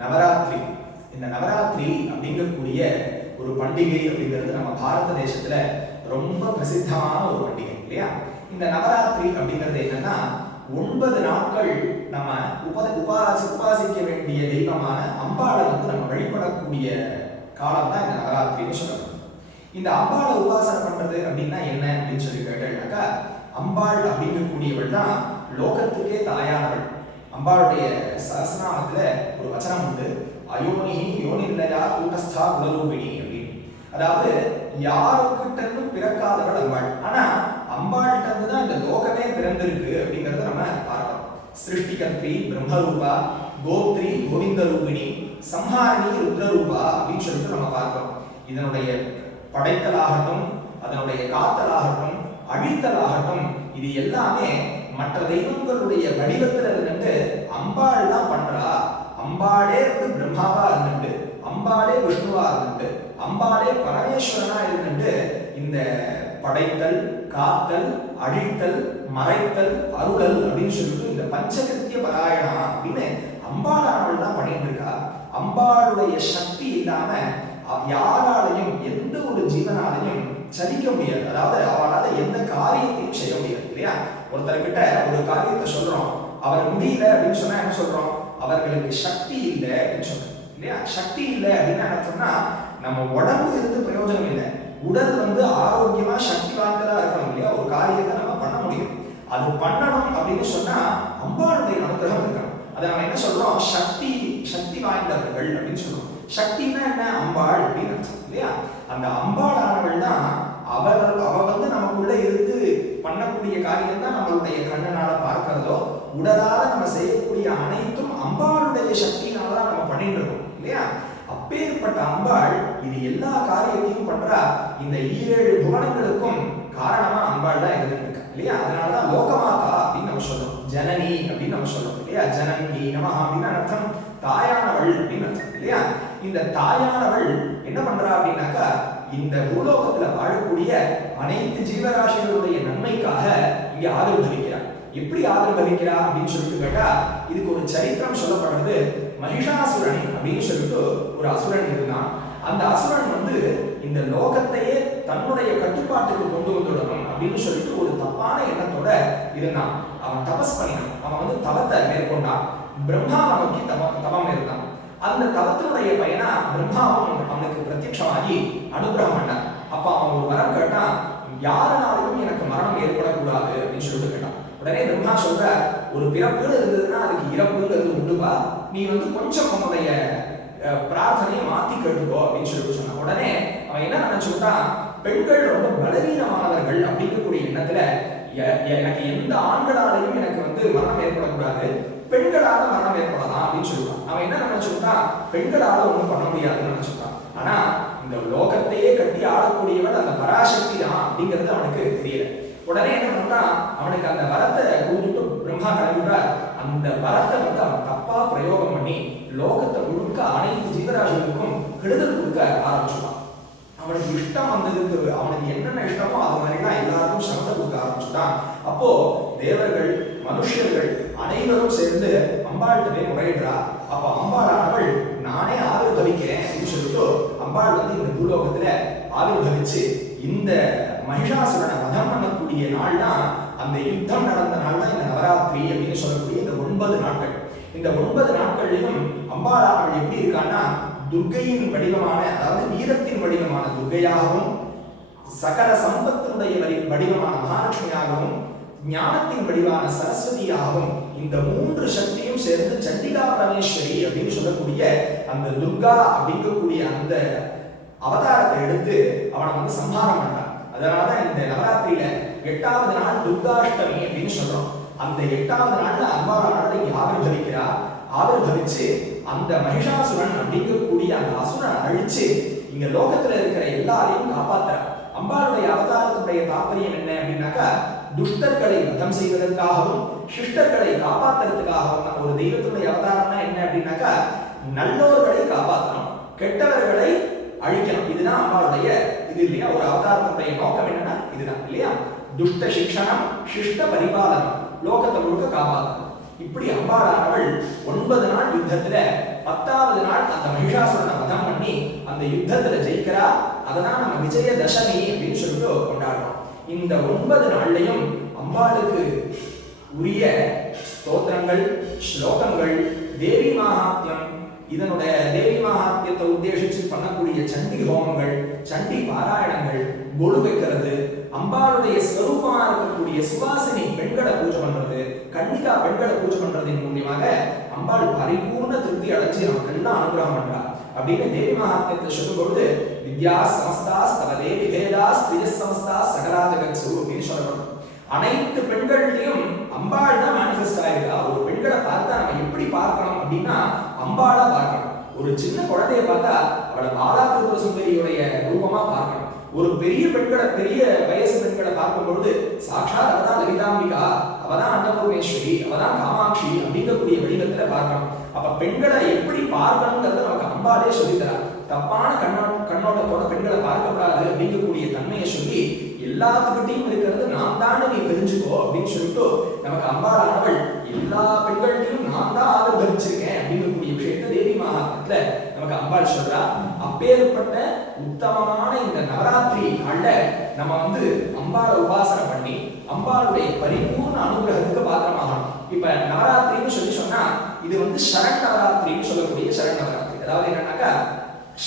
நவராத்திரி. இந்த நவராத்திரி அப்படிங்கக்கூடிய ஒரு பண்டிகை அப்படிங்கிறது நம்ம பாரத தேசத்துல ரொம்ப பிரசித்தமான ஒரு பண்டிகை இல்லையா? இந்த நவராத்திரி அப்படிங்கிறது என்னன்னா ஒன்பது நாட்கள் நம்ம உப உபாசி உபாசிக்க வேண்டிய தெய்வமான அம்பாளை வந்து நம்ம வழிபடக்கூடிய காலம் தான் இந்த நவராத்திரின்னு சொல்லணும். இந்த அம்பாளை உபாசனை பண்றது அப்படின்னா என்ன அப்படின்னு சொல்லி கேட்டேன்னாக்கா அம்பாள் அப்படிங்கக்கூடியவள் தான் லோகத்துக்கே தாயானவள். அம்பாளுடைய சகசநாமத்துல ஒரு வச்சனம் உண்டு. அயோனி யோனில்லயா கூட்டஸ்தா குலரூபிணி அப்படின்னு. அதாவது யாருக்கிட்ட பிறக்காதவள் அம்பாள். ஆனா அம்பாள்கிட்ட இருந்து தான் இந்த லோகமே பிறந்திருக்கு அப்படிங்கறத நம்ம பார்க்கிறோம் சிருஷ்டிகர்த்தி பிரம்மரூபா கோத்ரி கோவிந்த ரூபிணி சம்ஹாரணி ருத்ரரூபா அப்படின்னு சொல்லிட்டு நம்ம பார்க்கிறோம் இதனுடைய படைத்தலாகட்டும் அதனுடைய காத்தலாகட்டும் அழித்தலாகட்டும் இது எல்லாமே மற்ற தெய்வங்களுடைய வடிவத்தில் இருந்த அம்பாள் தான் பண்றா. அம்பாளே வந்து பிரம்மாவா இருந்துட்டு அம்பாளே விஷ்ணுவா இருந்துட்டு அம்பாளே பரமேஸ்வரனா இருந்துட்டு இந்த படைத்தல் காத்தல் அழித்தல் மறைத்தல் அருளல் அப்படின்னு சொல்லிட்டு இந்த பஞ்சகிருத்திய பராயணா அப்படின்னு அம்பாளானவள் தான் பண்ணிட்டு இருக்கா அம்பாளுடைய சக்தி இல்லாம அவ- யாராலையும் எந்த ஒரு ஜீவனாலையும் சலிக்க முடியாது. அதாவது அவளால எந்த காரியத்தையும் செய்ய முடியாது இல்லையா? ஒருத்தர்கிட்ட ஒரு காரியத்தை சொல்றோம். அவர் முடியல அப்படின்னு சொன்னா என்ன சொல்றோம்? அவர்களுக்கு சக்தி இல்லை அப்படின்னு சொல்றோம். இல்லையா? சக்தி இல்லை அப்படின்னு என்ன சொன்னா நம்ம உடம்பு இருந்து பிரயோஜனம் இல்லை. உடல் வந்து ஆரோக்கியமா சக்தி வாய்ந்ததா இருக்கணும் இல்லையா? ஒரு காரியத்தை நம்ம பண்ண முடியும். அது பண்ணணும் அப்படின்னு சொன்னா அம்பாளுடைய அனுகிரகம் இருக்கணும். அதை நம்ம என்ன சொல்றோம்? சக்தி சக்தி வாய்ந்தவர்கள் அப்படின்னு சொல்றோம். சக்தினா என்ன? அம்பாள் அப்படின்னு அர்த்தம். இல்லையா? அந்த அம்பாள் தான் அவள் அவ வந்து நமக்குள்ள இருந்து பண்ணக்கூடிய காரியம் தான் நம்மளுடைய கண்ணனால பார்க்கிறதோ உடலால நம்ம செய்யக்கூடிய அனைத்தும் அம்பாளுடைய சக்தியினால தான் நம்ம பண்ணிட்டு இருக்கோம் இல்லையா? அப்பேற்பட்ட அம்பாள் இது எல்லா காரியத்தையும் பண்றா. இந்த ஈரேழு புவனங்களுக்கும் காரணமா அம்பாள் தான் இருந்திருக்கா இல்லையா? அதனாலதான் லோகமாதா அப்படின்னு நம்ம சொல்றோம். ஜனனி அப்படின்னு நம்ம சொல்றோம் இல்லையா? ஜனனி நமஹா அப்படின்னு அர்த்தம். தாயானவள் அப்படின்னு அர்த்தம் இல்லையா? இந்த தாயானவள் என்ன பண்றா அப்படின்னாக்கா இந்த பூலோகத்துல வாழக்கூடிய அனைத்து ஜீவராசிகளுடைய நன்மைக்காக இங்க ஆவிர்வவிக்கிறார் எப்படி ஆவிர்வவிக்கிறா அப்படின்னு சொல்லிட்டு கேட்டா இதுக்கு ஒரு சரித்திரம் சொல்லப்படுறது மகிஷாசுரன் அப்படின்னு சொல்லிட்டு ஒரு அசுரன் இருந்தான். அந்த அசுரன் வந்து இந்த லோகத்தையே தன்னுடைய கட்டுப்பாட்டுக்கு கொண்டு வந்துடணும் அப்படின்னு சொல்லிட்டு ஒரு தப்பான எண்ணத்தோட இருந்தான். அவன் தபஸ் பண்ணினான். அவன் வந்து தவத்தை மேற்கொண்டான். பிரம்மாவை நோக்கி தவ தவம் இருந்தான். அந்த தவத்தினுடைய பையனா பிரம்மாவும் அவனுக்கு பிரத்யட்சமாகி அனுகிரகம் பண்ணான். அப்ப அவன் ஒரு வரம் கேட்டான் யாருனாலும் எனக்கு மரணம் ஏற்படக்கூடாது அப்படின்னு சொல்லிட்டு கேட்டான். உடனே பிரம்மா சொல்ற ஒரு பிறப்புன்னு இருந்ததுன்னா அதுக்கு இறப்புங்கிறது உண்டுப்பா. நீ வந்து கொஞ்சம் உன்னுடைய பிரார்த்தனையை மாத்தி கேட்டுக்கோ அப்படின்னு சொல்லிட்டு சொன்னான் உடனே அவன் என்ன நினைச்சுட்டான் பெண்கள் ரொம்ப பலவீனமானவர்கள் அப்படிங்கக்கூடிய எண்ணத்துல எ- எனக்கு எந்த ஆண்களாலையும் எனக்கு வந்து மரணம் ஏற்படக்கூடாது. பெண்களால மரணம் ஏற்படலாம் அப்படின்னு சொல்லுவான். அவன் என்ன நினைச்சுட்டான் பெண்களால ஒன்றும் பண்ண முடியாதுன்னு நினைச்சுட்டான் ஆனா இந்த லோகத்தையே கட்டி ஆளக்கூடியவன் அந்த பராசக்தி தான் அப்படிங்கிறது அவனுக்கு தெரியல. உடனே என்ன பண்ணிட்டான் அவனுக்கு அந்த வரத்தை கொடுத்துட்டு பிரம்மா கிளம்பிட்டார் அந்த வரத்தை வந்து அவன் தப்பா பிரயோகம் பண்ணி லோகத்தை முழுக்க அனைத்து ஜீவராசிகளுக்கும் கெடுதல் கொடுக்க ஆரம்பிச்சுட்டான். அவனுக்கு இஷ்டம் வந்ததுக்கு அவனுக்கு என்னென்ன இஷ்டமோ அது மாதிரி தான் எல்லாருக்கும் சமத்தை கொடுக்க ஆரம்பிச்சுட்டான். அப்போ தேவர்கள் மனுஷர்கள் அனைவரும் சேர்ந்து அம்பாள்கிட்ட போய் முறையிடுறா அப்ப அம்பாளானவள் நானே ஆவிர்வவிக்கிறேன் அப்படின்னு சொல்லிட்டு அம்பாள் வந்து இந்த பூலோகத்துல ஆவிர்வவிச்சு இந்த மகிஷாசுரனை மதம் பண்ணக்கூடிய நாள் தான் அந்த யுத்தம் நடந்த நாள் தான் இந்த நவராத்திரி அப்படின்னு சொல்லக்கூடிய இந்த ஒன்பது நாட்கள். இந்த ஒன்பது நாட்கள்லையும் அம்பாளானவள் எப்படி இருக்கான்னா துர்கையின் வடிவமான அதாவது வீரத்தின் வடிவமான துர்கையாகவும் சகல சம்பத்தினுடைய வடிவமான மகாலட்சுமியாகவும் ஞானத்தின் வடிவான சரஸ்வதியாகவும் இந்த மூன்று சக்தியும் சேர்ந்து சண்டிகா பரமேஸ்வரி அப்படின்னு சொல்லக்கூடிய அந்த துர்கா அப்படிங்கக்கூடிய அந்த அவதாரத்தை எடுத்து அவனை வந்து சம்ஹாரம் பண்ணான் அதனாலதான் இந்த நவராத்திரியில எட்டாவது நாள் துர்காஷ்டமி அப்படின்னு சொல்றோம். அந்த எட்டாவது நாள்ல அம்பாளானவள் இங்க ஆவிர்வவிக்கிறா ஆவிர்வவிச்சு அந்த மகிஷாசுரன் அப்படிங்கக்கூடிய அந்த அசுரனை அழிச்சு இங்க லோகத்துல இருக்கிற எல்லாரையும் காப்பாத்துற. அம்பாளுடைய அவதாரத்துடைய தாற்பயம் என்ன அப்படின்னாக்கா துஷ்டர்களை வதம் செய்வதற்காகவும் சிஷ்டர்களை காப்பாத்துறதுக்காகவும் ஒரு தெய்வத்துடைய அவதாரம்னா என்ன அப்படின்னாக்கா நல்லோர்களை காப்பாற்றணும் கெட்டவர்களை அழிக்கணும். இதுதான் அம்பாளுடைய இது இல்லையா ஒரு அவதாரத்தினுடைய நோக்கம் என்னன்னா இதுதான் இல்லையா? துஷ்ட சிக்ஷணம் சிஷ்ட பரிபாலனம் லோகத்தை முழுக்க காப்பாற்றணும் இப்படி அம்பாரானவள் ஒன்பது நாள் யுத்தத்துல பத்தாவது நாள் அந்த மகிஷாசுரனை வதம் பண்ணி அந்த யுத்தத்துல ஜெயிக்கிறா அதனால நம்ம விஜய தசமி அப்படின்னு சொல்லிட்டு கொண்டாடுறோம். இந்த ஒன்பது நாள்லையும் அம்பாளுக்கு உரிய ஸ்தோத்திரங்கள் ஸ்லோகங்கள் தேவி மகாத்யம் இதனுடைய தேவி மகாத்யத்தை உத்தேசிச்சு சண்டி ஹோமங்கள் சண்டி பாராயணங்கள் கொலு வைக்கிறது அம்பாளுடைய ஸ்வரூபமா இருக்கக்கூடிய சுவாசினி பெண்களை பூஜை பண்றது கன்னிகா பெண்களை பூஜை பண்றதின் மூலியமாக அம்பாள் பரிபூர்ண திருப்தி அடைஞ்சு நமக்கு எல்லாம் அனுகிரகம் பண்றா. அப்படின்னு தேவி மகாத்மியத்தை சொல்லும் பொழுது வித்யா சமஸ்தா ஸ்தவ தேவி வேதாஸ் ஸ்திரிய சமஸ்தா சகராஜகன் சுரூபின்னு அப்படின்னு சொல்லப்படும். அனைத்து பெண்கள்லயும் அம்பாள் தான் மேனிஃபெஸ்ட் ஆயிருக்கா? ஒரு பெண்களை பார்த்தா நம்ம எப்படி பார்க்கணும் அப்படின்னா அம்பாளா பார்க்கணும். ஒரு சின்ன குழந்தைய பார்த்தா அவளை பாலா திருப்புர சுந்தரியுடைய ரூபமா பார்க்கணும். ஒரு பெரிய பெண்களை பெரிய வயசு பெண்களை பார்க்கும் பொழுது சாட்சாத் அவதான் லலிதாம்பிகா அவதான் அன்னபூர்ணேஸ்வரி அவதான் காமாட்சி அப்படிங்கக்கூடிய வடிவத்துல பார்க்கணும். அப்ப பெண்களை எப்படி பார்க்கணுங்கிறத நமக்கு அம்பாலே சொல்லித்தரா தப்பான கண்ணோ கண்ணோட்டத்தோட பெண்களை பார்க்கக்கூடாது அப்படிங்கக்கூடிய தன்மையை சொல்லி எல்லாத்துக்கிட்டையும் இருக்கிறது நான் தான் நீ தெரிஞ்சுக்கோ அப்படின்னு சொல்லிட்டு நமக்கு அம்பாளானவள் எல்லா பெண்கள்கிட்டையும் நான் தான் ஆதரவு தரிச்சிருக்கேன் அப்படிங்கக்கூடிய மகாத்மத்துல நமக்கு அம்பாள் சொல்றா அப்பேற்பட்ட உத்தமமான இந்த நவராத்திரி நாள்ல நம்ம வந்து அம்பாளை உபாசனை பண்ணி அம்பாளுடைய பரிபூர்ண அனுகிரகத்துக்கு பாத்திரமாகணும். இப்ப நவராத்திரின்னு சொல்லி சொன்னா இது வந்து சரண் நவராத்திரின்னு சொல்லக்கூடிய சரண் நவராத்திரி. அதாவது என்னன்னாக்கா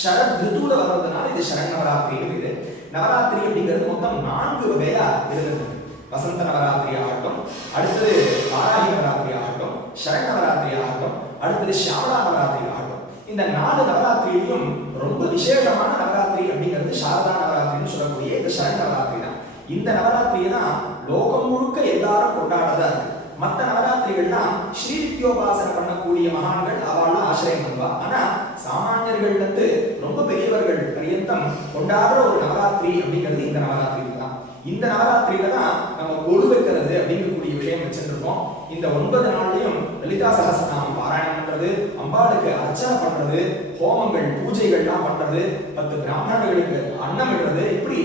சரத் ரிதுல வர்றதுனால இது சரண் நவராத்திரின்னு இது நவராத்திரி அப்படிங்கிறது மொத்தம் நான்கு வகையா இருந்தது வசந்த நவராத்திரி ஆகட்டும் அடுத்தது ஆராய நவராத்திரி ஆகட்டும் சரண் நவராத்திரி ஆகட்டும் அடுத்தது ஷாமலா நவராத்திரி ஆகட்டும். இந்த நாலு நவராத்திரியிலும் ரொம்ப விசேஷமான நவராத்திரி அப்படிங்கிறது சாரதா நவராத்திரின்னு சொல்லக்கூடிய இந்த சரண் நவராத்திரி தான். இந்த நவராத்திரியை தான் லோகம் முழுக்க எல்லாரும் கொண்டாடுறதா இருக்கு. மற்ற நவராத்திரிகள்லாம் ஸ்ரீவித்யோபாசனம் பண்ணக்கூடிய மகான்கள் அவள்லாம் ஆசிரியம் பண்ணுவா. ஆனா சாமானியர்கள் வந்து ரொம்ப பெரியவர்கள் பரியந்தம் கொண்டாடுற ஒரு நவராத்திரி அப்படிங்கிறது இந்த நவராத்திரி தான். இந்த நவராத்திரியில தான் நம்ம கொலு வைக்கிறது அப்படிங்கக்கூடிய விஷயம் வச்சிருக்கோம் இந்த ஒன்பது நாள்லயும் லலிதா சகஸ்ரநாமம் பாராயணம் பண்றது அம்பாளுக்கு அர்ச்சனை பண்றது ஹோமங்கள் பூஜைகள்லாம் பண்றது பத்து பிராமணர்களுக்கு அன்னம் இடுறது இப்படி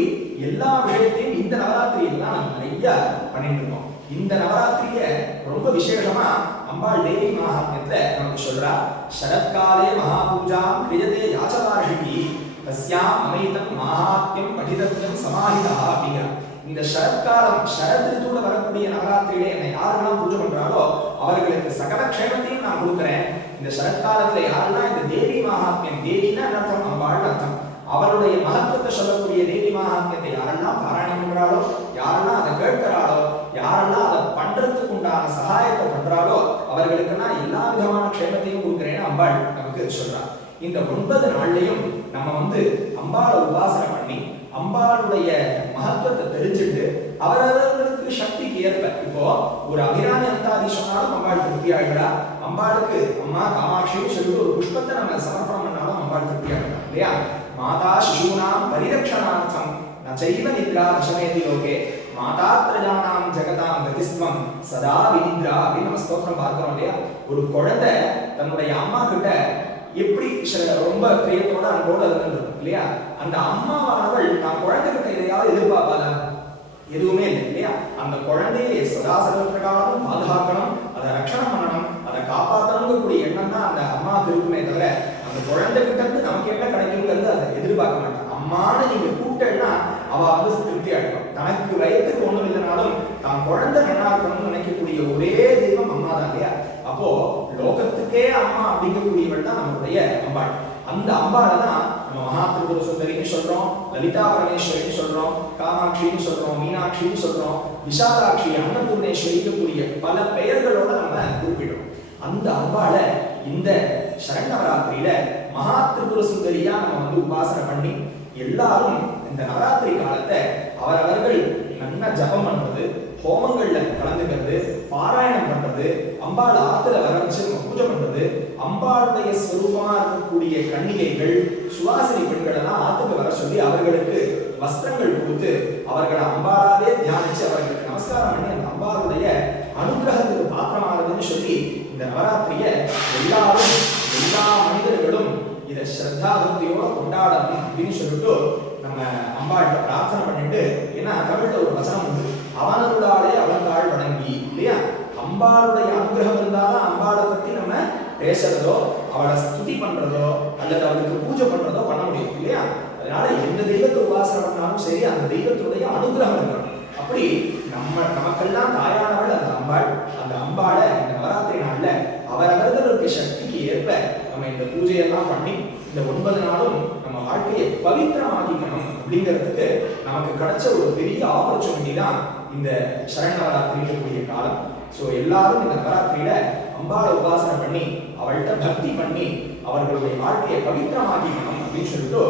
எல்லா விஷயத்தையும் இந்த நவராத்திரியில தான் நம்ம நிறைய பண்ணிட்டு இருக்கோம். இந்த நவராத்திரிய ரொம்ப விசேஷமா அம்பாள் தேவி மகாத்மியத்துல நமக்கு சொல்றா. சரத்காலே மகாபூஜாம் கிரியதே யாச்சவார்ஷிகி தஸ்யாம் அமைதம் மகாத்மியம் படிதத்தியம் சமாஹிதா அப்படிங்கிறார் இந்த சரத்காலம் சரத் ரிதுல வரக்கூடிய நவராத்திரியிலே என்னை யாரெல்லாம் பூஜை பண்றாரோ அவர்களுக்கு சகல க்ஷேமத்தையும் நான் கொடுக்குறேன். இந்த சரத்காலத்துல யாரெல்லாம் இந்த தேவி மகாத்மியம். தேவின்னா அர்த்தம்? அம்பாள் அர்த்தம். அவருடைய மகத்துவத்தை சொல்லக்கூடிய தேவி மகாத்மியத்தை யாரெல்லாம் பாராயணம் பண்றாளோ யாரெல்லாம் அதை கேட்கிறாளோ யாரெல்லாம் அதை பண்றதுக்கு உண்டான சகாயத்தை பண்றாளோ அவர்களுக்கு நான் எல்லா விதமான க்ஷேமத்தையும் கொடுக்குறேன்னு அம்பாள் நமக்கு சொல்றா. இந்த ஒன்பது நாள்லையும் நம்ம வந்து அம்பாளை உபாசனை பண்ணி அம்பாளுடைய மகத்துவத்தை தெரிஞ்சுட்டு அவரவர்களுக்கு சக்திக்கு ஏற்ப இப்போ ஒரு அபிராமி அந்தாதி சொன்னாலும் அம்பாள் திருப்தி ஆகிடா அம்பாளுக்கு அம்மா காமாட்சியும் சொல்லிட்டு ஒரு புஷ்பத்தை நம்ம சமர்ப்பணம் பண்ணாலும் அம்பாள் திருப்தி ஆகிடா இல்லையா? மாதா சிசூனாம் பரிரக்ஷணார்த்தம் நச்சைவ நித்ரா தசமேதி லோகே மாதாத்ரஜானாம் ஜெகதாம் கதிஸ்வம் சதா வினித்ரா அப்படின்னு நம்ம ஸ்தோத்திரம் பார்க்கிறோம் இல்லையா? ஒரு குழந்தை தன்னுடைய அம்மா கிட்ட எப்படி சில- ரொம்ப பிரியத்தோட அன்போட இருந்திருக்கும் இல்லையா? அந்த அம்மாவானவள் நான் குழந்தைகிட்ட எதையாவது எதிர்பார்ப்பாளா எதுவுமே இல்லை இல்லையா? அந்த குழந்தையை சதா சர்வப்பிரகாரம் பாதுகாக்கணும் அதை ரட்சணம் பண்ணணும் அதை காப்பாற்றணுங்கக்கூடிய எண்ணம் தான் அந்த அம்மா இருக்குமே தவிர அந்த குழந்தை இருந்து நமக்கு என்ன கிடைக்குங்கிறது அதை எதிர்பார்க்க மாட்டேன். அம்மான்னு நீங்க கூப்பிட்டேன்னா அவ வந்து திருப்தி அடையும் தனக்கு வயதுக்கு ஒண்ணும் இல்லைனாலும் தான் குழந்தை நல்லா இருக்கணும்னு நினைக்கக்கூடிய ஒரே தெய்வம் அம்மா தான் இல்லையா? அப்போ நமக்கே அம்மா அப்படிங்கக்கூடியவள் தான் நம்மளுடைய அம்பாள். அந்த அம்பாளை தான் நம்ம மகா சுந்தரின்னு சொல்றோம் லலிதா பரமேஸ்வரின்னு சொல்றோம் காமாட்சின்னு சொல்றோம் மீனாட்சின்னு சொல்றோம் விசாலாட்சி அன்னபூர்ணேஸ்வரிக்கு கூடிய பல பெயர்களோட நம்ம குறிப்பிடுறோம். அந்த அம்பாளை இந்த சரணவராத்திரியில மகா திரிபுர சுந்தரியா நம்ம வந்து உபாசனை பண்ணி எல்லாரும் இந்த நவராத்திரி காலத்தை அவரவர்கள் நல்லா ஜபம் பண்ணுறது ஹோமங்கள்ல கலந்துக்கிறது பாராயணம் பண்றது அம்பாள் ஆத்துல வர பூஜை பண்றது அம்பாளுடைய ஸ்வரூபமா இருக்கக்கூடிய கன்னிகைகள் சுவாசினி பெண்கள் எல்லாம் ஆத்துக்கு வர சொல்லி அவர்களுக்கு வஸ்திரங்கள் கொடுத்து அவர்களை அம்பாளாவே தியானிச்சு அவர்களுக்கு நமஸ்காரம் பண்ணி அந்த அம்பாளுடைய அனுகிரகத்துக்கு பாத்திரமானதுன்னு சொல்லி இந்த நவராத்திரிய எல்லாரும் எல்லா மனிதர்களும் இதை ஸ்ரத்தா பக்தியோட கொண்டாடணும் அப்படின்னு சொல்லிட்டு நம்ம அம்பாள்கிட்ட பிரார்த்தனை பண்ணிட்டு ஏன்னா தமிழ்ல ஒரு வசனம் உண்டு அவனருளாலே அவன்தாள் வணங்கி இல்லையா அம்பாளுடைய அனுகிரகம் இருந்தாதான் அம்பாளை பத்தி நம்ம பேசுறதோ அவளை ஸ்துதி பண்றதோ அல்லது அவளுக்கு பூஜை பண்றதோ பண்ண முடியும் இல்லையா? அதனால எந்த தெய்வத்தை உபாசனை பண்ணாலும் சரி அந்த தெய்வத்துடைய அனுகிரகம் இருக்கணும். அப்படி நம்ம நமக்கெல்லாம் தாயானவள் அந்த அம்பாள் அந்த அம்பாள இந்த நவராத்திரி நாள்ல அவரவர்களுக்கு சக்திக்கு ஏற்ப நம்ம இந்த பூஜையெல்லாம் பண்ணி இந்த ஒன்பது நாளும் நம்ம வாழ்க்கையை பவித்திரமாக்கிக்கணும் அப்படிங்கிறதுக்கு நமக்கு கிடைச்ச ஒரு பெரிய ஆப்பர்ச்சுனிட்டி தான் இந்த சரண இருக்கக்கூடிய காலம். ஸோ எல்லாரும் இந்த நவராத்திரியில அம்பாளை உபாசனை பண்ணி அவள்கிட்ட பக்தி பண்ணி அவர்களுடைய வாழ்க்கையை பவித்திரமாக்கிக்கணும் அப்படின்னு சொல்லிட்டு